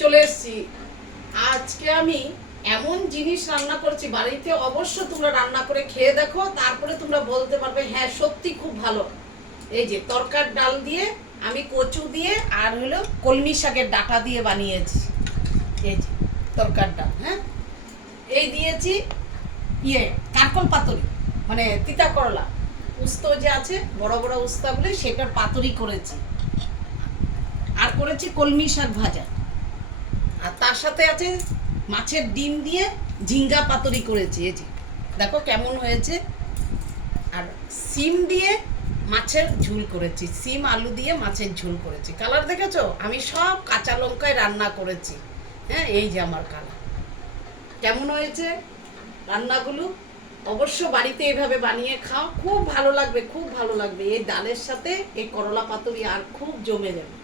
চলে এসেছি। আজকে আমি এমন জিনিস রান্না করেছি, বাড়িতে অবশ্য তোমরা রান্না করে খেয়ে দেখো, তারপরে তোমরা বলতে পারবে হ্যাঁ সত্যি খুব ভালো। এই যে তরকার ডাল দিয়ে আমি কচু দিয়ে আর হলো কলমি শাকের ডাঁটা দিয়ে বানিয়েছি। এই যে তরকার ডাল, হ্যাঁ এই দিয়েছি কারকল পাতুরি, মানে তিতা করলা উস্তো যে আছে বড় বড় উস্তাগুলো, সেটার পাতুরি করেছি। আর করেছি কলমি শাক ভাজা, আর তার সাথে আছে মাছের ডিম দিয়ে ঝিঙ্গা পাতুরি করেছি। এই যে দেখো কেমন হয়েছে। আর সিম দিয়ে মাছের ঝোল করেছি, সিম আলু দিয়ে মাছের ঝোল করেছি। কালার দেখেছো? আমি সব কাঁচা লঙ্কায় রান্না করেছি। হ্যাঁ এই যে আমার কালার কেমন হয়েছে। রান্নাগুলো অবশ্য বাড়িতে এভাবে বানিয়ে খাও, খুব ভালো লাগবে, খুব ভালো লাগবে। এই ডালের সাথে এই করলা পাতুরি আর খুব জমে যাবে।